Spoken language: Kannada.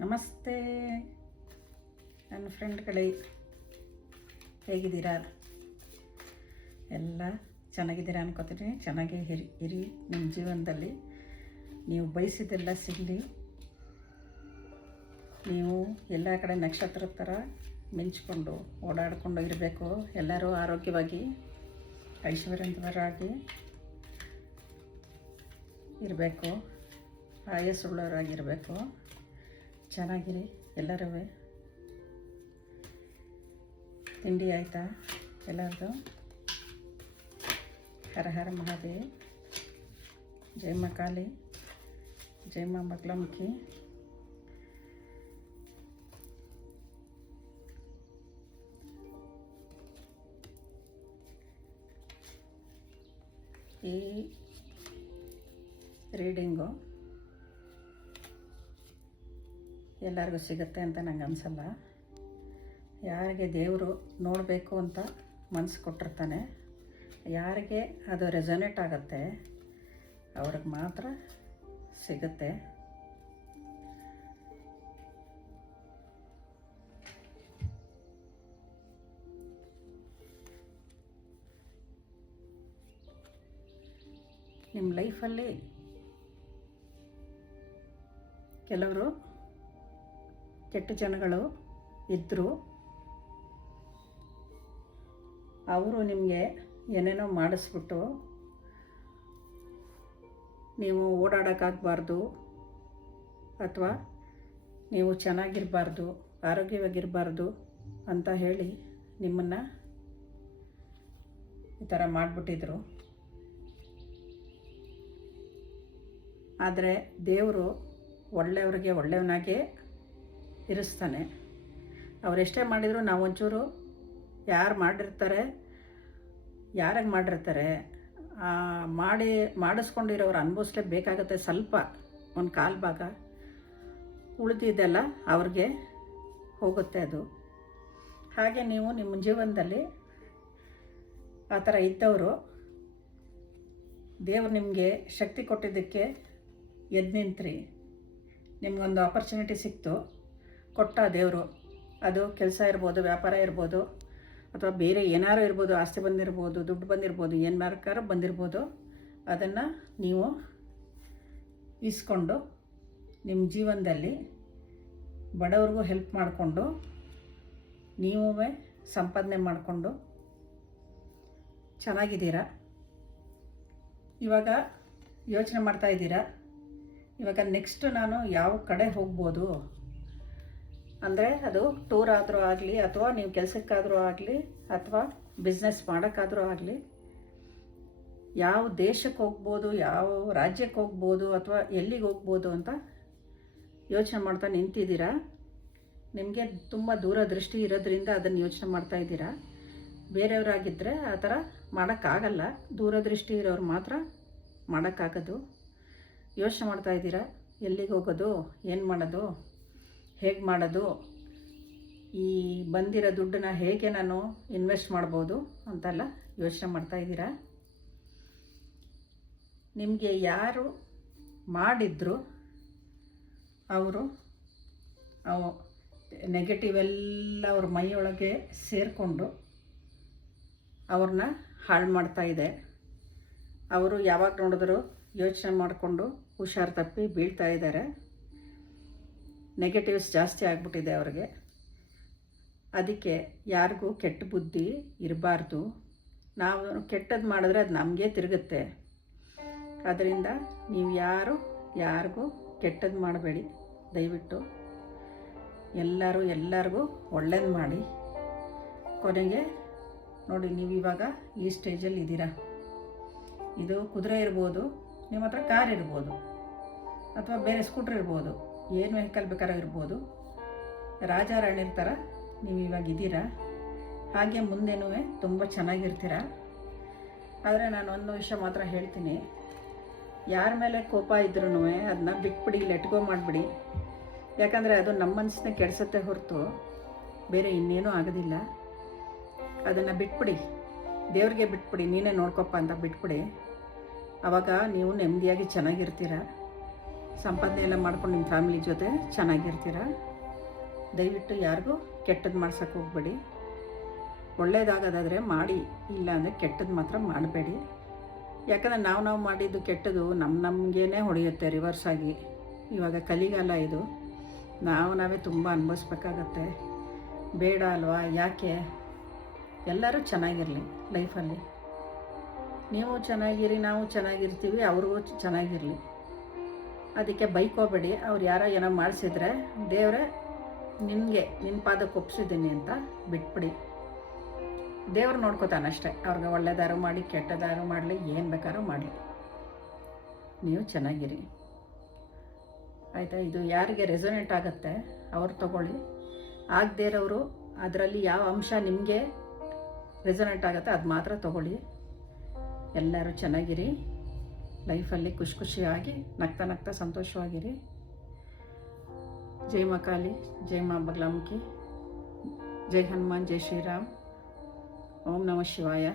ನಮಸ್ತೆ ನನ್ನ ಫ್ರೆಂಡ್ಗಳೇ, ಹೇಗಿದ್ದೀರಾ? ಎಲ್ಲ ಚೆನ್ನಾಗಿದ್ದೀರಾ ಅನ್ಕೋತೀನಿ. ಚೆನ್ನಾಗೇ ಇರಿ. ನಿಮ್ಮ ಜೀವನದಲ್ಲಿ ನೀವು ಬಯಸಿದ್ದೆಲ್ಲ ಸಿಗಲಿ. ನೀವು ಎಲ್ಲ ಕಡೆ ನಕ್ಷತ್ರದ ಥರ ಮಿಂಚ್ಕೊಂಡು ಓಡಾಡಿಕೊಂಡು ಇರಬೇಕು. ಎಲ್ಲರೂ ಆರೋಗ್ಯವಾಗಿ ಐಶ್ವರ್ಯವಂತರಾಗಿ ಇರಬೇಕು, ಆಯಸ್ಸುಳ್ಳವರಾಗಿರಬೇಕು. ಚೆನ್ನಾಗಿರಿ ಎಲ್ಲರೂ. ತಿಂಡಿ ಆಯಿತಾ ಎಲ್ಲರದು? ಹರ ಹರ ಮಹಾದೇವ್. ಜೈ ಮಾ ಕಾಳಿ, ಜೈ ಮಾ ಬಗ್ಲಾಮುಖಿ. ಈ ರೀಡಿಂಗು ಎಲ್ಲರಿಗೂ ಸಿಗುತ್ತೆ ಅಂತ ನಂಗೆ ಅನಿಸಲ್ಲ. ಯಾರಿಗೆ ದೇವರು ನೋಡಬೇಕು ಅಂತ ಮನಸ್ಸು ಕೊಟ್ಟಿರ್ತಾನೆ, ಯಾರಿಗೆ ಅದು ರೆಸೊನೇಟ್ ಆಗುತ್ತೆ ಅವ್ರಿಗೆ ಮಾತ್ರ ಸಿಗುತ್ತೆ. ನಿಮ್ಮ ಲೈಫಲ್ಲಿ ಕೆಲವರು ಕೆಟ್ಟ ಜನಗಳು ಇದ್ದರು. ಅವರು ನಿಮಗೆ ಏನೇನೋ ಮಾಡಿಸ್ಬಿಟ್ಟು ನೀವು ಓಡಾಡೋಕ್ಕಾಗಬಾರ್ದು ಅಥವಾ ನೀವು ಚೆನ್ನಾಗಿರಬಾರ್ದು, ಆರೋಗ್ಯವಾಗಿರಬಾರ್ದು ಅಂತ ಹೇಳಿ ನಿಮ್ಮನ್ನು ಈ ಥರ ಮಾಡಿಬಿಟ್ಟಿದ್ರು. ಆದರೆ ದೇವರು ಒಳ್ಳೆಯವ್ರಿಗೆ ಒಳ್ಳೆಯವನಾಗೇ ಇರಿಸ್ತಾನೆ. ಅವರೆಷ್ಟೇ ಮಾಡಿದರೂ ನಾವು ಒಂಚೂರು ಮಾಡಿರ್ತಾರೆ, ಯಾರಿಗೆ ಮಾಡಿರ್ತಾರೆ ಮಾಡಿಸ್ಕೊಂಡಿರೋರು ಅನುಭವಿಸ್ಲೇಬೇಕಾಗತ್ತೆ. ಸ್ವಲ್ಪ ಒಂದು ಕಾಲು ಭಾಗ ಉಳಿದಿದ್ದೆಲ್ಲ ಅವ್ರಿಗೆ ಹೋಗುತ್ತೆ ಅದು. ಹಾಗೆ ನೀವು ನಿಮ್ಮ ಜೀವನದಲ್ಲಿ ಆ ಥರ ಇದ್ದವರು ದೇವರು ನಿಮಗೆ ಶಕ್ತಿ ಕೊಟ್ಟಿದ್ದಕ್ಕೆ ಎದ್ದು ನಿಂತ್ರಿ. ನಿಮಗೊಂದು ಆಪರ್ಚುನಿಟಿ ಸಿಕ್ತು, ಕೊಟ್ಟ ದೇವರು. ಅದು ಕೆಲಸ ಇರ್ಬೋದು, ವ್ಯಾಪಾರ ಇರ್ಬೋದು, ಅಥವಾ ಬೇರೆ ಏನಾರು ಇರ್ಬೋದು, ಆಸ್ತಿ ಬಂದಿರ್ಬೋದು, ದುಡ್ಡು ಬಂದಿರ್ಬೋದು, ಏನು ಬೇಕಾದ್ರೂ ಬಂದಿರ್ಬೋದು. ಅದನ್ನು ನೀವು ಇಸ್ಕೊಂಡು ನಿಮ್ಮ ಜೀವನದಲ್ಲಿ ಬಡವ್ರಿಗೂ ಹೆಲ್ಪ್ ಮಾಡಿಕೊಂಡು ನೀವೇ ಸಂಪಾದನೆ ಮಾಡಿಕೊಂಡು ಚೆನ್ನಾಗಿದ್ದೀರಾ. ಇವಾಗ ಯೋಚನೆ ಮಾಡ್ತಾಯಿದ್ದೀರಾ, ಇವಾಗ ನೆಕ್ಸ್ಟ್ ನಾನು ಯಾವ ಕಡೆ ಹೋಗ್ಬೋದು ಅಂದರೆ, ಅದು ಟೂರ್ ಆದರೂ ಆಗಲಿ, ಅಥವಾ ನೀವು ಕೆಲಸಕ್ಕಾದರೂ ಆಗಲಿ, ಅಥವಾ ಬಿಸ್ನೆಸ್ ಮಾಡೋಕ್ಕಾದರೂ ಆಗಲಿ, ಯಾವ ದೇಶಕ್ಕೆ ಹೋಗ್ಬೋದು, ಯಾವ ರಾಜ್ಯಕ್ಕೆ ಹೋಗ್ಬೋದು, ಅಥವಾ ಎಲ್ಲಿಗೆ ಹೋಗ್ಬೋದು ಅಂತ ಯೋಚನೆ ಮಾಡ್ತಾ ನಿಂತಿದ್ದೀರಾ. ನಿಮಗೆ ತುಂಬ ದೂರದೃಷ್ಟಿ ಇರೋದ್ರಿಂದ ಅದನ್ನು ಯೋಚನೆ ಮಾಡ್ತಾಯಿದ್ದೀರಾ. ಬೇರೆಯವರಾಗಿದ್ದರೆ ಆ ಥರ ಮಾಡೋಕ್ಕಾಗಲ್ಲ. ದೂರದೃಷ್ಟಿ ಇರೋರು ಮಾತ್ರ ಮಾಡೋಕ್ಕಾಗೋದು. ಯೋಚನೆ ಮಾಡ್ತಾಯಿದ್ದೀರಾ, ಎಲ್ಲಿಗೆ ಹೋಗೋದು, ಏನು ಮಾಡೋದು, ಹೇಗೆ ಮಾಡೋದು, ಈ ಬಂದಿರೋ ದುಡ್ಡನ್ನ ಹೇಗೆ ನಾನು ಇನ್ವೆಸ್ಟ್ ಮಾಡ್ಬೋದು ಅಂತೆಲ್ಲ ಯೋಚನೆ ಮಾಡ್ತಾಯಿದ್ದೀರಾ. ನಿಮಗೆ ಯಾರು ಮಾಡಿದ್ರು ಅವರು ನೆಗೆಟಿವ್ ಎಲ್ಲ ಅವ್ರ ಮೈಯೊಳಗೆ ಸೇರಿಕೊಂಡು ಅವ್ರನ್ನ ಹಾಳು ಮಾಡ್ತಾಯಿದೆ. ಅವರು ಯಾವಾಗ ನೋಡಿದ್ರು ಯೋಚನೆ ಮಾಡಿಕೊಂಡು ಹುಷಾರು ತಪ್ಪಿ ಬೀಳ್ತಾ ಇದ್ದಾರೆ. ನೆಗೆಟಿವ್ಸ್ ಜಾಸ್ತಿ ಆಗಿಬಿಟ್ಟಿದೆ ಅವ್ರಿಗೆ. ಅದಕ್ಕೆ ಯಾರಿಗೂ ಕೆಟ್ಟ ಬುದ್ಧಿ ಇರಬಾರ್ದು. ನಾವು ಕೆಟ್ಟದ್ದು ಮಾಡಿದ್ರೆ ಅದು ನಮಗೆ ತಿರುಗುತ್ತೆ. ಅದರಿಂದ ನೀವು ಯಾರಿಗೂ ಕೆಟ್ಟದ್ದು ಮಾಡಬೇಡಿ ದಯವಿಟ್ಟು. ಎಲ್ಲರಿಗೂ ಒಳ್ಳೇದು ಮಾಡಿ. ಕೊನೆಗೆ ನೋಡಿ, ನೀವು ಇವಾಗ ಈ ಸ್ಟೇಜಲ್ಲಿ ಇದ್ದೀರಾ. ಇದು ಕುದುರೆ ಇರ್ಬೋದು, ನಿಮ್ಮ ಹತ್ರ ಕಾರ್ ಇರ್ಬೋದು, ಅಥವಾ ಬೇರೆ ಸ್ಕೂಟ್ರ್ ಇರ್ಬೋದು, ಏನು ವೆಹಿಕಲ್ ಬೇಕಾದ್ರೂ ಇರ್ಬೋದು. ರಾಜ ರಾಣಿರ ಥರ ನೀವು ಇವಾಗ ಇದ್ದೀರಾ. ಹಾಗೆ ಮುಂದೆನೂ ತುಂಬ ಚೆನ್ನಾಗಿರ್ತೀರ. ಆದರೆ ನಾನು ಒಂದು ವಿಷಯ ಮಾತ್ರ ಹೇಳ್ತೀನಿ, ಯಾರ ಮೇಲೆ ಕೋಪ ಇದ್ರೂ ಅದನ್ನ ಬಿಟ್ಬಿಡಿ, ಲೆಟ್ಗೋ ಮಾಡಿಬಿಡಿ. ಯಾಕಂದರೆ ಅದು ನಮ್ಮ ಮನಸ್ಸನ್ನ ಕೆಡಿಸುತ್ತೆ ಹೊರತು ಬೇರೆ ಇನ್ನೇನೂ ಆಗೋದಿಲ್ಲ. ಅದನ್ನು ಬಿಟ್ಬಿಡಿ, ದೇವ್ರಿಗೆ ಬಿಟ್ಬಿಡಿ, ನೀನೇ ನೋಡ್ಕೊಪ್ಪ ಅಂತ ಬಿಟ್ಬಿಡಿ. ಆವಾಗ ನೀವು ನೆಮ್ಮದಿಯಾಗಿ ಚೆನ್ನಾಗಿರ್ತೀರ. ಸಂಪಾದನೆ ಎಲ್ಲ ಮಾಡ್ಕೊಂಡು ನಿಮ್ಮ ಫ್ಯಾಮಿಲಿ ಜೊತೆ ಚೆನ್ನಾಗಿರ್ತೀರ. ದಯವಿಟ್ಟು ಯಾರಿಗೂ ಕೆಟ್ಟದ್ದು ಮಾಡ್ಸೋಕ್ಕೆ ಹೋಗ್ಬೇಡಿ. ಒಳ್ಳೇದಾಗೋದಾದರೆ ಮಾಡಿ, ಇಲ್ಲ ಅಂದರೆ ಕೆಟ್ಟದ್ದು ಮಾತ್ರ ಮಾಡಬೇಡಿ. ಯಾಕಂದರೆ ನಾವು ಮಾಡಿದ್ದು ಕೆಟ್ಟದ್ದು ನಮಗೇನೆ ಹೊಡೆಯುತ್ತೆ ರಿವರ್ಸ್ ಆಗಿ. ಇವಾಗ ಕಲಿಗಾಲ ಇದು, ನಾವೇ ತುಂಬ ಅನುಭವಿಸ್ಬೇಕಾಗತ್ತೆ. ಬೇಡ ಅಲ್ವಾ? ಯಾಕೆ? ಎಲ್ಲರೂ ಚೆನ್ನಾಗಿರಲಿ ಲೈಫಲ್ಲಿ. ನೀವು ಚೆನ್ನಾಗಿರಿ, ನಾವು ಚೆನ್ನಾಗಿರ್ತೀವಿ, ಅವ್ರಿಗೂ ಚೆನ್ನಾಗಿರಲಿ. ಅದಕ್ಕೆ ಬೈಕೋಬೇಡಿ. ಅವ್ರು ಯಾರೋ ಏನೋ ಮಾಡಿಸಿದ್ರೆ ದೇವರೇ ನಿನ್ನ ಪಾದಕ್ಕೆ ಒಪ್ಪಿಸಿದ್ದೀನಿ ಅಂತ ಬಿಟ್ಬಿಡಿ. ದೇವ್ರು ನೋಡ್ಕೋತಾನಷ್ಟೇ. ಅವ್ರಿಗೆ ಒಳ್ಳೆದಾರು ಮಾಡಿ ಕೆಟ್ಟದಾರು ಮಾಡಲಿ, ಏನು ಬೇಕಾದ್ರೂ ಮಾಡಲಿ, ನೀವು ಚೆನ್ನಾಗಿರಿ. ಆಯಿತಾ? ಇದು ಯಾರಿಗೆ ರೆಸೊನೇಟ್ ಆಗುತ್ತೆ ಅವ್ರು ತಗೊಳ್ಳಿ. ಆಗದೇ ಇರೋರು ಅದರಲ್ಲಿ ಯಾವ ಅಂಶ ನಿಮಗೆ ರೆಸೊನೇಟ್ ಆಗುತ್ತೆ ಅದು ಮಾತ್ರ ತಗೊಳ್ಳಿ. ಎಲ್ಲರೂ ಚೆನ್ನಾಗಿರಿ, ಲೈಫಲ್ಲಿ ಖುಷಿಯಾಗಿ ನಗ್ತಾ ಸಂತೋಷವಾಗಿರಿ. ಜೈ ಮಾ ಕಾಳಿ, ಜೈ ಮಾ ಬಗಲಾಮುಖಿ, ಜೈ ಹನುಮಾನ್, ಜೈ ಶ್ರೀರಾಮ್. ಓಂ ನಮಃ ಶಿವಾಯ.